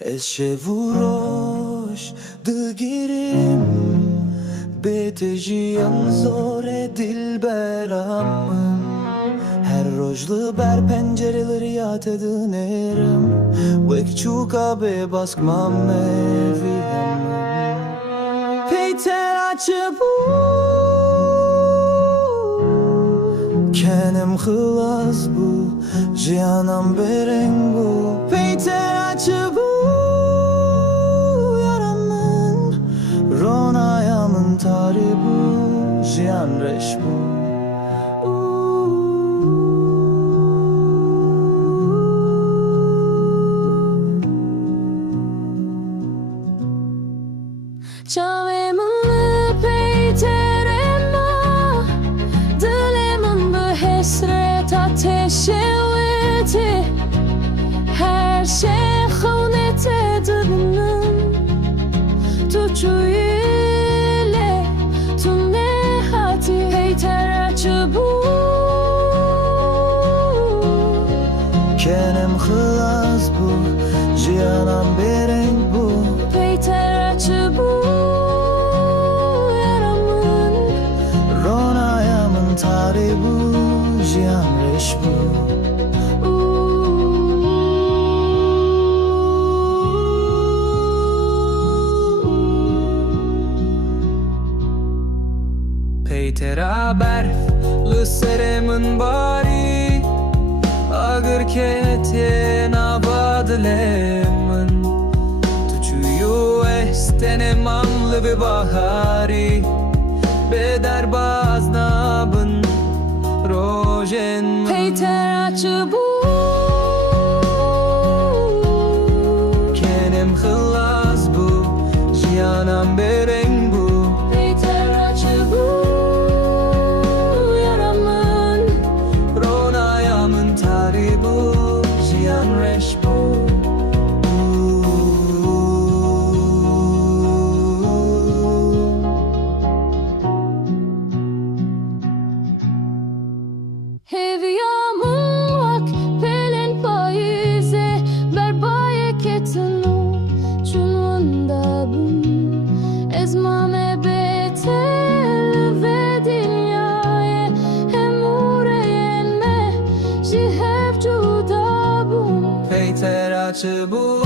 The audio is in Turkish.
Eşevuroş dıgirim Betejiyem zore dilberamın Her rojlı ber pencereleri yat edinerim Vek çuka be baskmam evi hemen Peyter açı bu Kenem hılas bu Jiyanam bereng bu Peyter açı bu Yaramın Ronayamın tari bu Jiyan reş bu Çavemını peyterema Dilemin bu hesret ateşeveti Her şey havnet edinin Tuçu ile tunne hati Peyter açı bu Kenem hılas bu Jiyanam bereng bu Peyter açı bu Tari bu, jiyan reş bu Peytera berf, lüseremin bari Ağır kete nabadlemin Tuçuyu estenem amlı ve bahari Beder baznabın rojen Peyter açı bu Kenem hılas bu Jiyanam bereng bu Peyter açı bu Yaramın Ronayamın tari bu Jiyan reş bu Heviyamın vak pelen paize Berbaye ketinu çulunda bun Ezmame betel ve dilyaye Hemureyenme jihev cuda bun Peyter açı bu